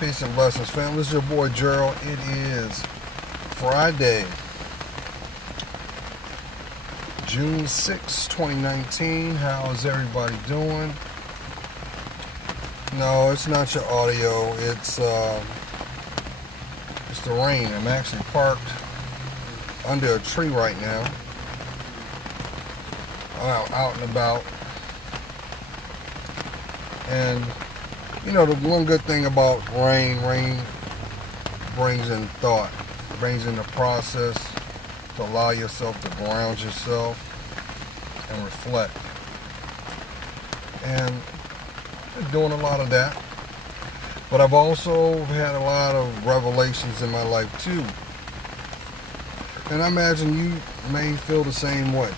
Peace and blessings, family. This is your boy Gerald. It is Friday, June 6, 2019. How is everybody doing? No, it's not your audio. It's the rain. I'm actually parked under a tree right now. Out and about. And you know, the one good thing about rain brings in thought, brings in the process to allow yourself to ground yourself and reflect. And I'm doing a lot of that. But I've also had a lot of revelations in my life too. And I imagine you may feel the same way.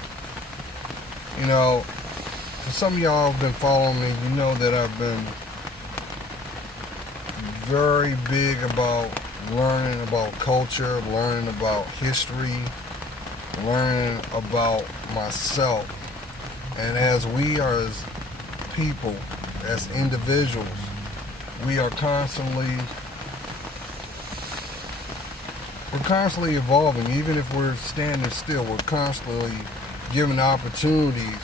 You know, for some of y'all have been following me, you know that I've been very big about learning about culture, learning about history, learning about myself. And as we are as people, as individuals, we are constantly evolving. Even if we're standing still, we're constantly given opportunities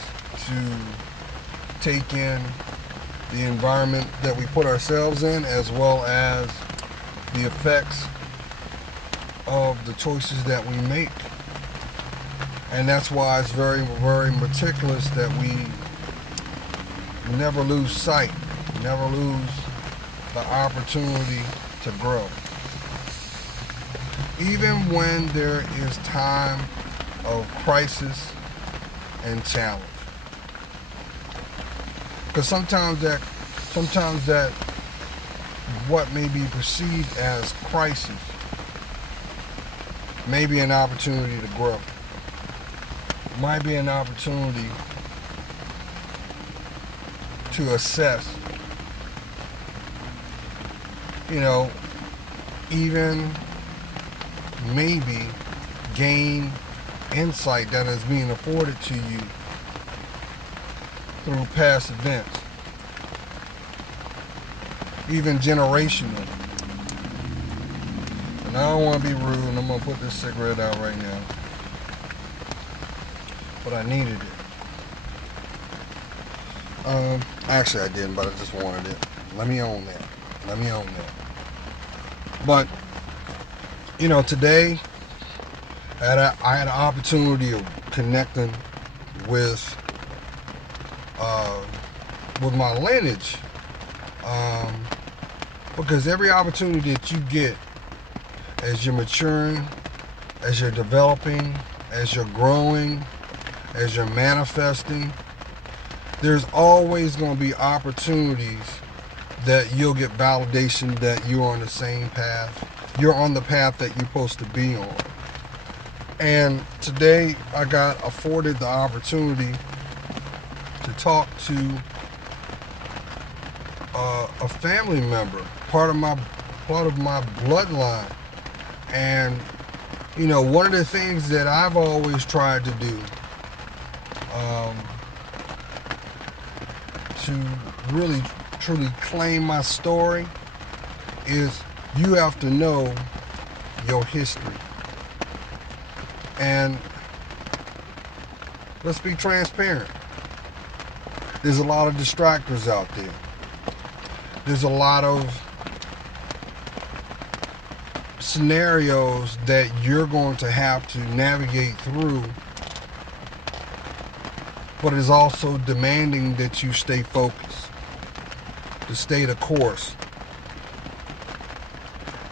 to take in the environment that we put ourselves in, as well as the effects of the choices that we make. And that's why it's very, very meticulous that we never lose sight, never lose the opportunity to grow. Even when there is time of crisis and challenge. Because sometimes that what may be perceived as crisis may be an opportunity to grow. Might be an opportunity to assess, you know, even maybe gain insight that is being afforded to you through past events, even generational. And I don't want to be rude, and I'm going to put this cigarette out right now, but I needed it. Actually I didn't, but I just wanted it. Let me own that. But, you know, today I had an opportunity of connecting with my lineage, because every opportunity that you get as you're maturing, as you're developing, as you're growing, as you're manifesting, there's always going to be opportunities that you'll get validation that you're on the same path. You're on the path that you're supposed to be on. And today I got afforded the opportunity to talk to a family member, part of my bloodline. And you know, one of the things that I've always tried to do to really truly claim my story is you have to know your history. And let's be transparent. There's a lot of distractors out there. There's a lot of scenarios that you're going to have to navigate through, but it is also demanding that you stay focused, to stay the course.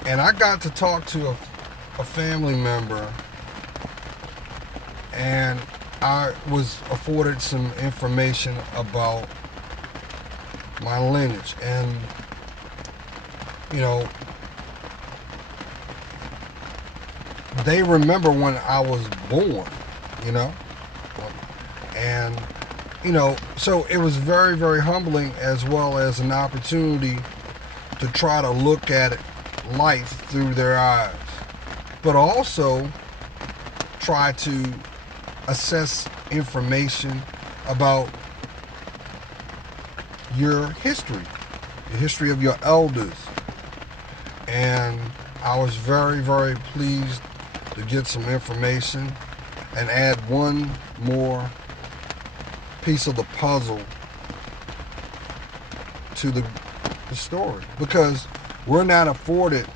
And I got to talk to a family member, and I was afforded some information about my lineage. And you know, they remember when I was born, you know, and you know, so it was very, very humbling, as well as an opportunity to try to look at life through their eyes, but also try to assess information about your history of your elders, And I was very, very pleased to get some information and add one more piece of the puzzle to the story, because we're not afforded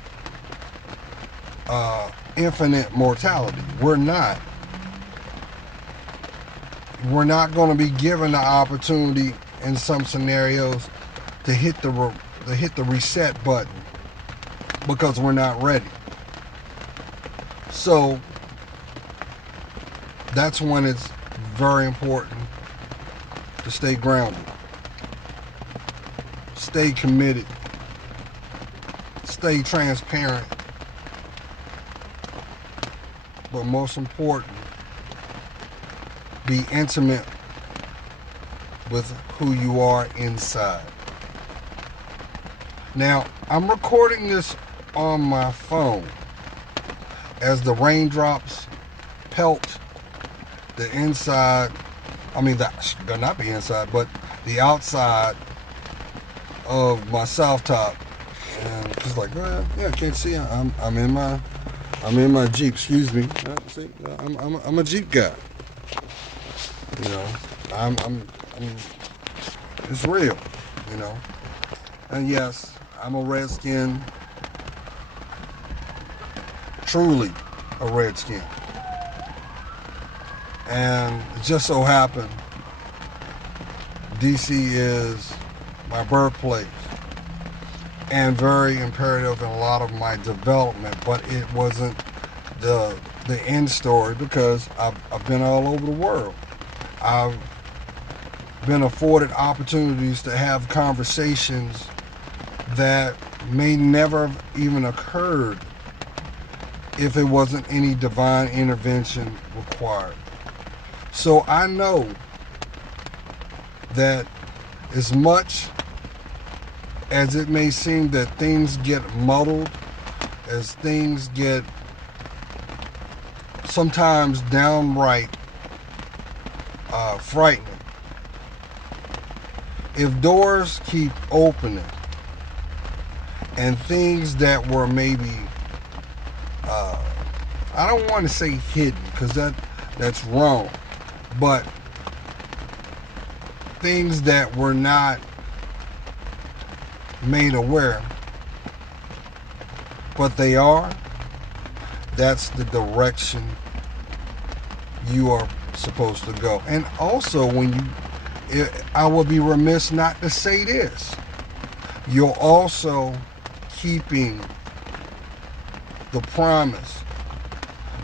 infinite mortality. We're not going to be given the opportunity in some scenarios to hit the reset button, because we're not ready. So that's when it's very important to stay grounded, stay committed, stay transparent, but most important, be intimate with who you are inside. Now, I'm recording this on my phone as the raindrops pelt the inside, they're not the inside, but the outside of my soft top. And just like, well, yeah, I can't see. I'm in my Jeep. Excuse me. See, I'm a Jeep guy. You know, I'm it's real. You know, and yes, I'm a redskin. Truly a redskin. And it just so happened DC is my birthplace and very imperative in a lot of my development, but it wasn't the end story, because I've been all over the world. I've been afforded opportunities to have conversations that may never have even occurred if it wasn't any divine intervention required. So I know that as much as it may seem that things get muddled, as things get sometimes downright frightening, if doors keep opening and things that were maybe, I don't want to say hidden, because that's wrong, but things that were not made aware, but they are, that's the direction you are supposed to go. And also, I would be remiss not to say this, you're also keeping the promise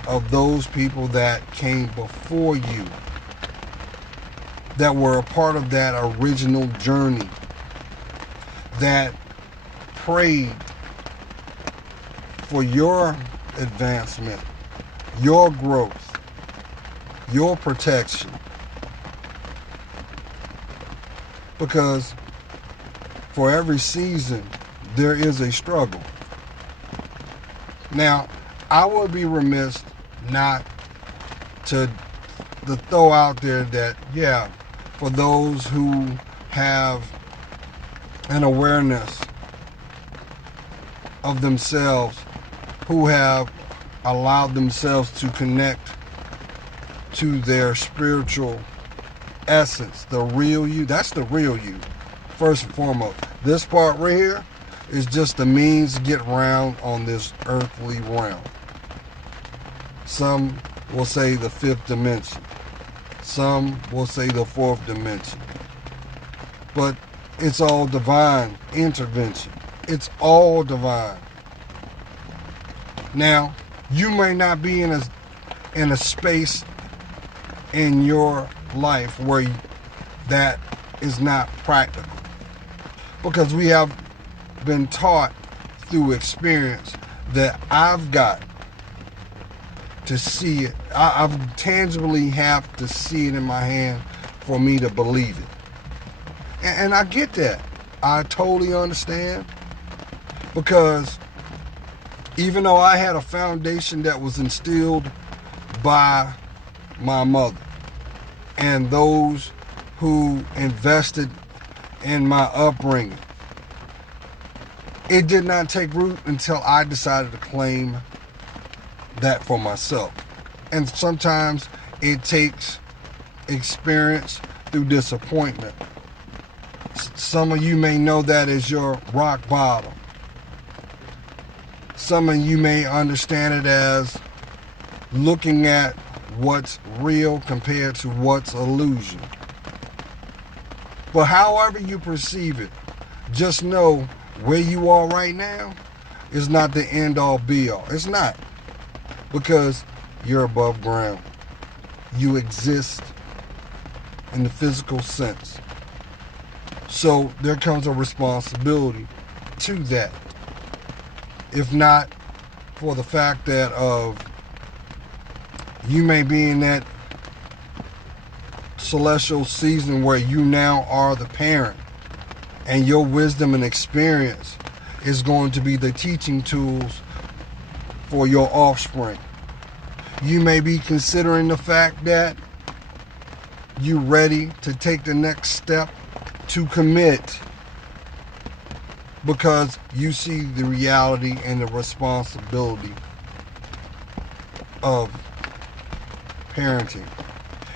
of those people that came before you, that were a part of that original journey, that prayed for your advancement, your growth, your protection. Because for every season, there is a struggle. Now, I would be remiss not to throw out there that, yeah, for those who have an awareness of themselves, who have allowed themselves to connect to their spiritual essence, the real you, that's the real you, first and foremost. This part right here is just the means to get around on this earthly realm. Some will say the fifth dimension. Some will say the fourth dimension. But it's all divine intervention. It's all divine. Now, you may not be in a space in your life where that is not practical, because we have been taught through experience that I've got to see it. I've tangibly have to see it in my hand for me to believe it. And I get that. I totally understand, because even though I had a foundation that was instilled by my mother and those who invested in my upbringing, It did not take root until I decided to claim that for myself. And sometimes it takes experience through disappointment. Some of you may know that as your rock bottom. Some of you may understand it as looking at what's real compared to what's illusion. But however you perceive it, just know where you are right now is not the end all be all. It's not. Because you're above ground. You exist in the physical sense. So there comes a responsibility to that. If not for the fact that you may be in that celestial season where you now are the parent, and your wisdom and experience is going to be the teaching tools for your offspring. You may be considering the fact that you're ready to take the next step to commit because you see the reality and the responsibility of parenting.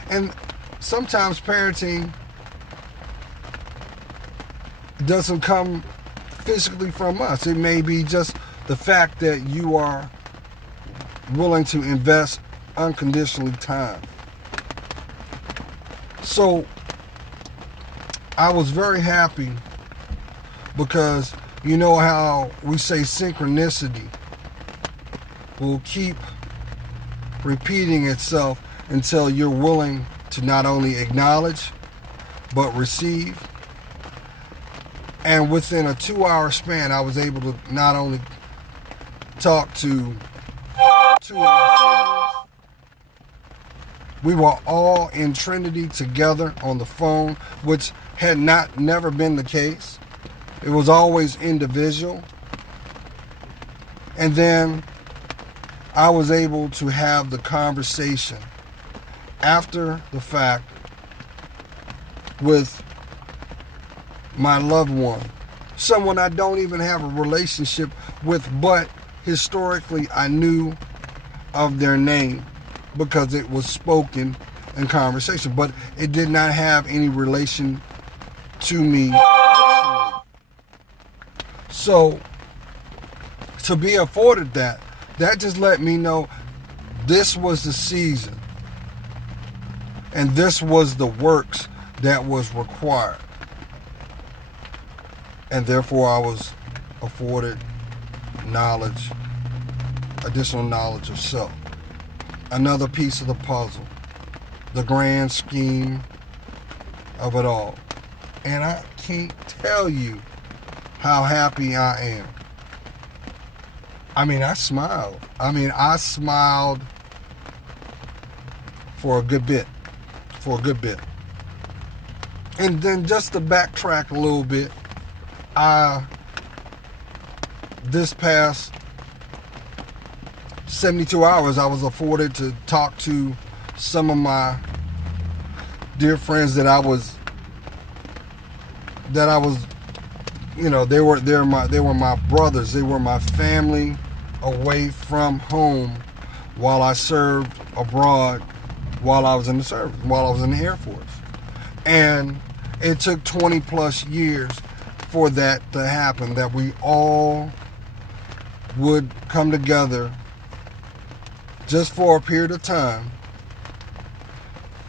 And sometimes parenting doesn't come physically from us. It may be just the fact that you are willing to invest unconditionally time. So I was very happy because you know how we say synchronicity will keep repeating itself until you're willing to not only acknowledge but receive. And within a 2-hour span, I was able to not only talk to 2 of my siblings. We were all in Trinity together on the phone, which had never been the case. It was always individual. And then I was able to have the conversation after the fact with my loved one, someone I don't even have a relationship with, but historically I knew of their name because it was spoken in conversation, but it did not have any relation to me. So to be afforded that just let me know this was the season and this was the works that was required. And therefore I was afforded knowledge, additional knowledge of self. Another piece of the puzzle, the grand scheme of it all. And I can't tell you how happy I am. I mean, I smiled. I smiled for a good bit. And then just to backtrack a little bit, this past 72 hours, I was afforded to talk to some of my dear friends that I was, you know, they were my brothers, they were my family away from home while I served abroad, while I was in the service, while I was in the Air Force. And it took 20 plus years for that to happen, that we all would come together just for a period of time.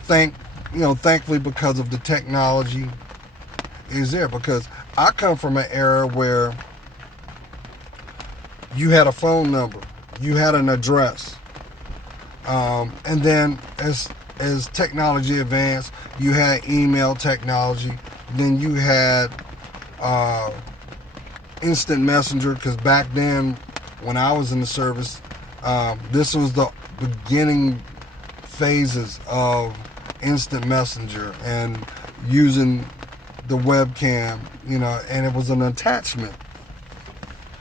Thankfully, because of the technology is there, because I come from an era where you had a phone number, you had an address, and then as technology advanced, you had email technology, then you had instant messenger, because back then when I was in the service, this was the beginning phases of instant messenger and using the webcam, and it was an attachment.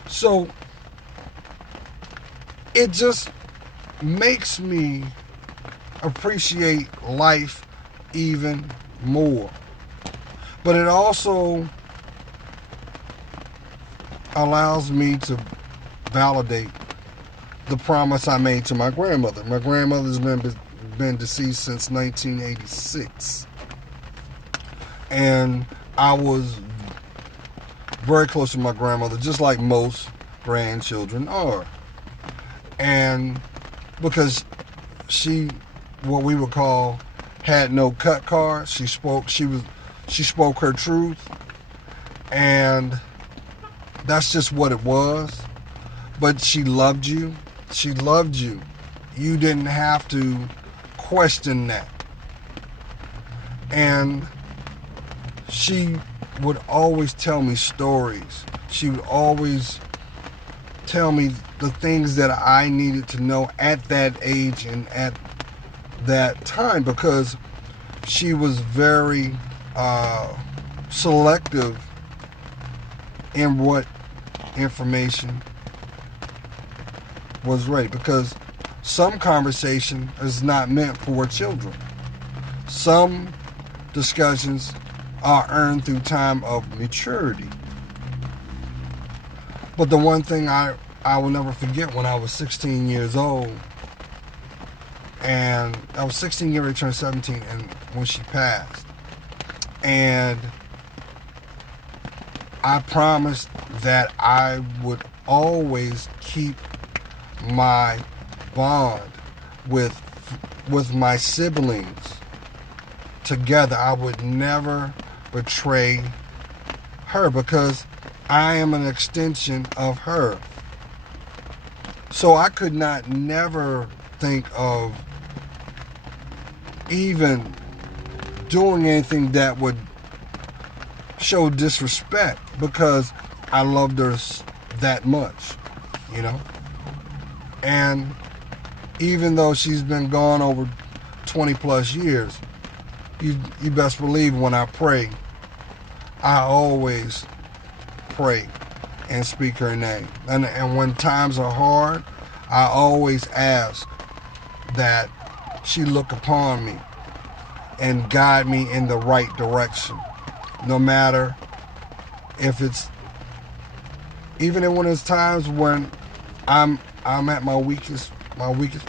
So it just makes me appreciate life even more. But it also allows me to validate the promise I made to my grandmother. My grandmother's been deceased since 1986. And I was very close to my grandmother, just like most grandchildren are. And because she, what we would call, had no cut card, she spoke her truth, and that's just what it was. But she loved you. She loved you. You didn't have to question that. And she would always tell me stories. She would always tell me the things that I needed to know at that age and at that time, because she was very selective in what information was ready, because some conversation is not meant for children. Some discussions are earned through time of maturity. But the one thing I will never forget, when I was 16 years old, and I was 16 years old, turned 17, and when she passed, and I promised that I would always keep my bond with my siblings together. I would never betray her, because I am an extension of her. So I could not never think of even doing anything that would show disrespect, because I loved her that much, you know. And even though she's been gone over 20 plus years, you best believe when I pray, I always pray and speak her name. And when times are hard, I always ask that she look upon me and guide me in the right direction. No matter if it's, even when it's times when I'm at my weakest,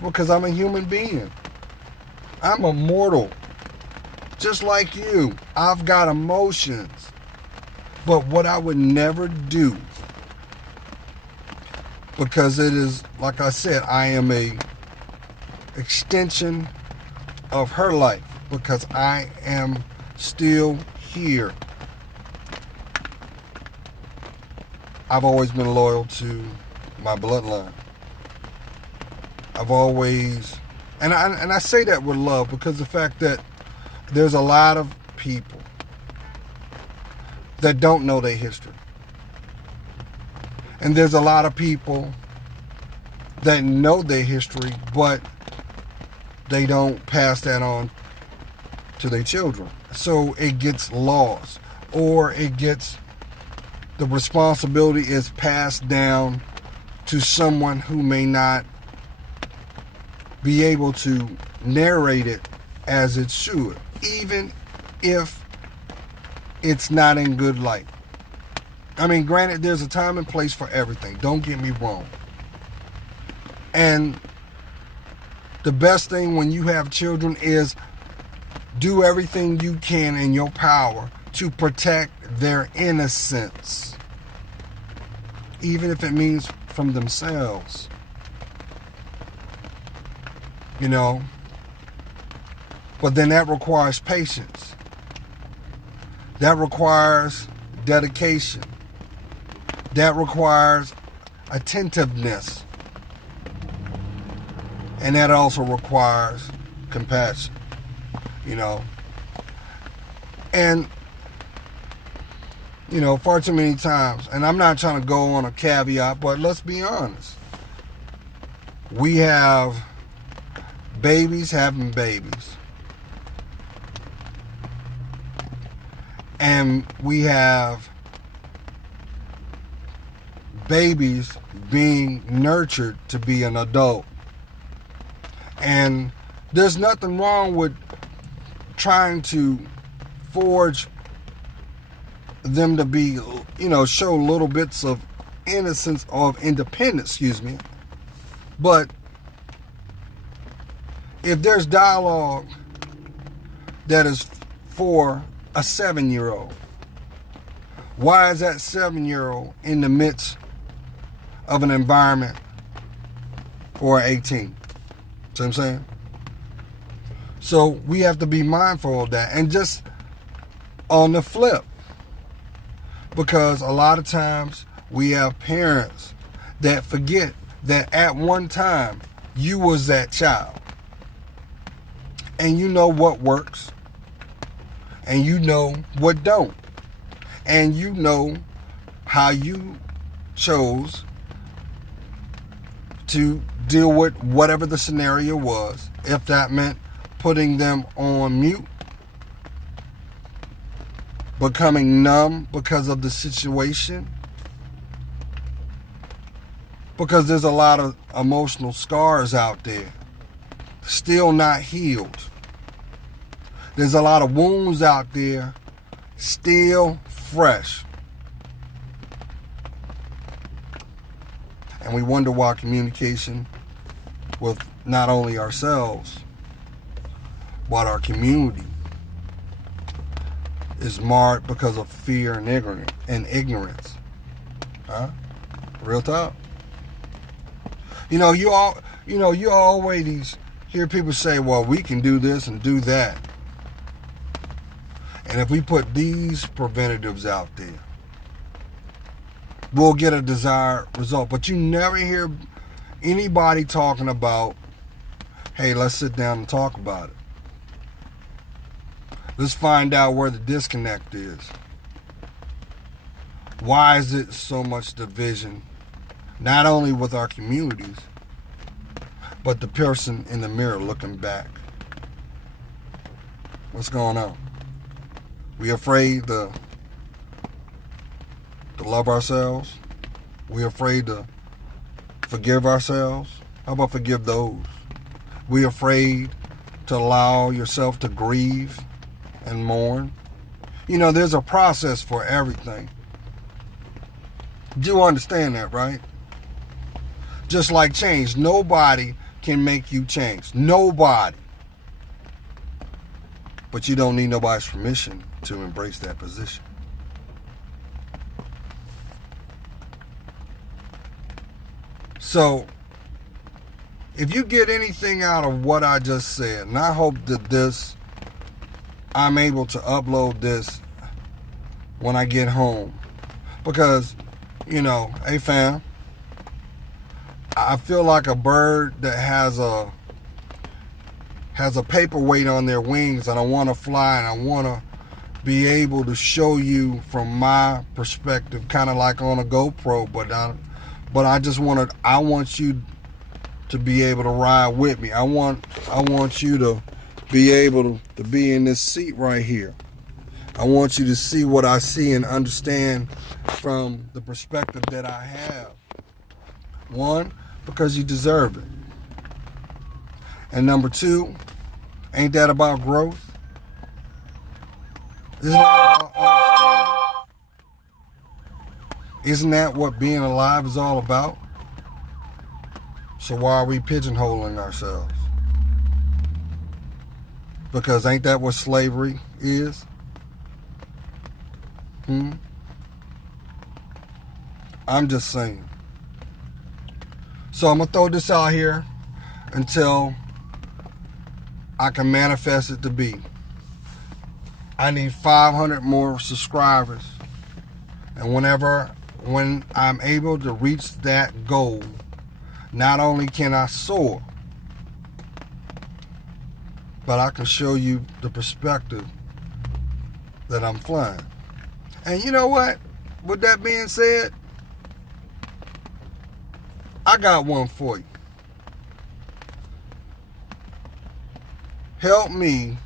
because I'm a human being. I'm a mortal, just like you. I've got emotions. But what I would never do, because it is, like I said, I am a extension of her life, because I am still here. I've always been loyal to my bloodline. I've always, and I say that with love, because the fact that there's a lot of people that don't know their history. And there's a lot of people that know their history, but they don't pass that on to their children. So it gets lost, or the responsibility is passed down to someone who may not be able to narrate it as it should, even if it's not in good light. I mean, granted, there's a time and place for everything. Don't get me wrong. And the best thing when you have children is do everything you can in your power to protect their innocence, even if it means from themselves. You know? But then that requires patience. That requires dedication. That requires attentiveness. And that also requires compassion, you know. And, you know, far too many times, and I'm not trying to go on a caveat, but let's be honest. We have babies having babies. And we have babies being nurtured to be an adult. And there's nothing wrong with trying to forge them to be, you know, show little bits of innocence of independence, excuse me. But if there's dialogue that is for a 7-year-old, why is that 7-year-old in the midst of an environment for an 18? See what I'm saying? So we have to be mindful of that. And just on the flip, because a lot of times we have parents that forget that at one time you was that child. And you know what works. And you know what don't. And you know how you chose to deal with whatever the scenario was. If that meant putting them on mute, becoming numb because of the situation. Because there's a lot of emotional scars out there, still not healed. There's a lot of wounds out there, still fresh. And we wonder why communication with not only ourselves, but our community is marred because of fear and ignorance. Huh? Real talk. You always hear people say, well, we can do this and do that. And if we put these preventatives out there, we'll get a desired result. But you never hear anybody talking about, hey, let's sit down and talk about it. Let's find out where the disconnect is. Why is it so much division, not only with our communities, but the person in the mirror looking back? What's going on? We afraid to love ourselves? We afraid to forgive ourselves? How about forgive those? We afraid to allow yourself to grieve and mourn? There's a process for everything. Do you understand that, right? Just like change, nobody can make you change. Nobody. But you don't need nobody's permission to embrace that position. So, if you get anything out of what I just said, and I hope that I'm able to upload this when I get home. Because, hey fam, I feel like a bird that has a paperweight on their wings, and I want to fly, and I want to be able to show you from my perspective, kind of like on a GoPro, but I want you to be able to ride with me. I want you to be able to be in this seat right here. I want you to see what I see and understand from the perspective that I have. One, because you deserve it. And number two, ain't that about growth? Isn't that about understanding? Isn't that what being alive is all about? So why are we pigeonholing ourselves? Because ain't that what slavery is? I'm just saying. So I'm going to throw this out here until I can manifest it to be. I need 500 more subscribers. And when I'm able to reach that goal, not only can I soar, but I can show you the perspective that I'm flying. And you know what? With that being said, I got one for you. Help me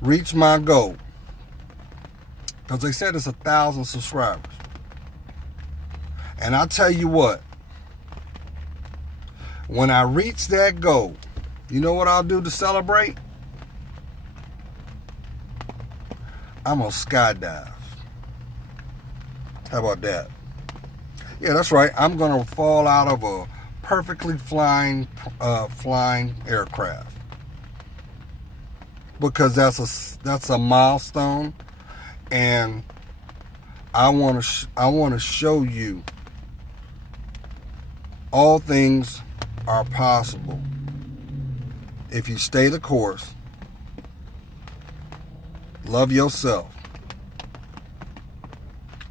reach my goal. Because they said it's 1,000 subscribers. And I tell you what, when I reach that goal, you know what I'll do to celebrate? I'm gonna skydive. How about that? Yeah, that's right. I'm going to fall out of a perfectly flying aircraft, because that's a milestone, and I want to show you all things are possible if you stay the course, love yourself,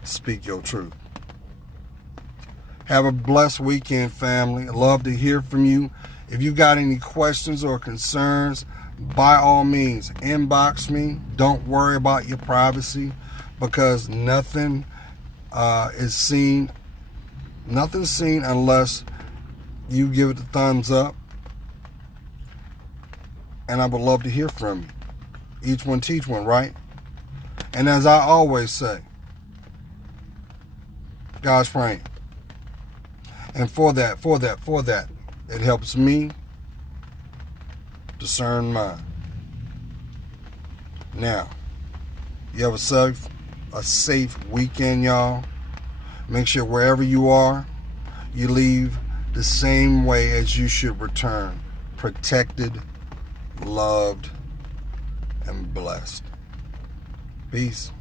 speak your truth. Have a blessed weekend, family. I'd love to hear from you. If you got any questions or concerns, by all means, inbox me. Don't worry about your privacy, because nothing is seen. Nothing's seen unless you give it the thumbs up. And I would love to hear from you. Each one teach one, right? And as I always say, God's praying. And for that, it helps me discern mine. Now, you have a safe weekend, y'all. Make sure wherever you are, you leave the same way as you should return. Protected, loved, and blessed. Peace.